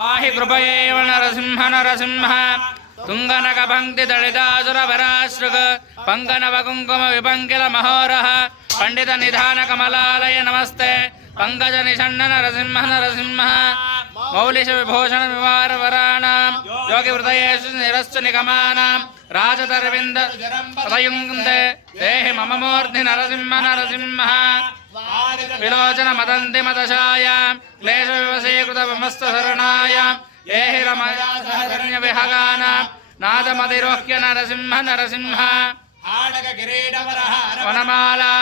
आहि कृपयेव नरसिंह नरसिंह तुंगनकपङ्क्तिदलितासुरभराश्रुग पंकनवकुङ्कुम विपङ्किल महोरः पंडित निधान कमलालय नमस्ते पंकज निषण्ण नरसिंह नरसिंह मौलिश विभूषण विवार वराणां योगि हृदयेषु निरस्तु निगमानां राजतरविन्द हृदयुङ्गन्ते देहि मम मूर्धि नरसिंह नरसिंह विलोचन मदन्ति मदशायां क्लेश विवशीकृत विमस्तशरणायां देहि रमया सहधन्य विहगानां नादमतिरोह्य नरसिंह नरसिंह आडक किरीटवरः वनमाला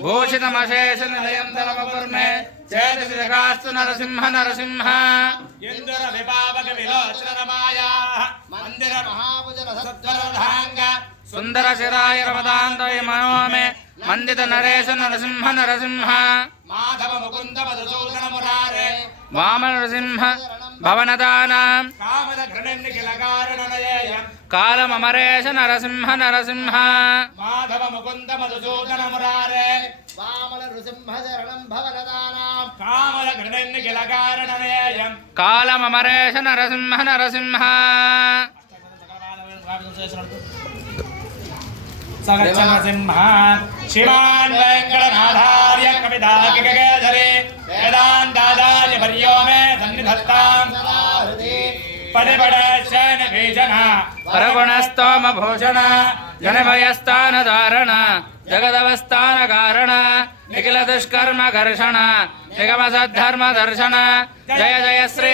भूषितमशेष निलयं धर्मपुर्मे चेतसि जगास्तु नरसिंह नरसिंह इंदुर विपावक विलोचन रमायाः मंदिर महाभुजन सत्वरधांग सुंदर शिराय रमदान्तय मनोमे मंदित नरेश नरसिंह नरसिंह माधव मुकुंद मधुसूदन मुरारे वामन नरसिंह भवनदानां कामद घृणन्निखिलकारणनयेय कालममरेश नरसिंह नरसिंह माधव मुकुंद मधुसूदन मुरारे वामन नृसिंह शरणं भवनदानां कामद घृणन्निखिलकारणनयेय कालममरेश नरसिंह नरसिंह शिवान् वेङ्कटनाथार्य कविताकिककेसरी वेदान्ताचार्य वर्यो मे सन्निधत्तां पदिपडशयन भीषण परगुणस्तोम भूषण जनभयस्थानधारण जगदवस्थानकारण निखिल दुष्कर्म घर्षण निगम सद्धर्म दर्शन जय जय श्री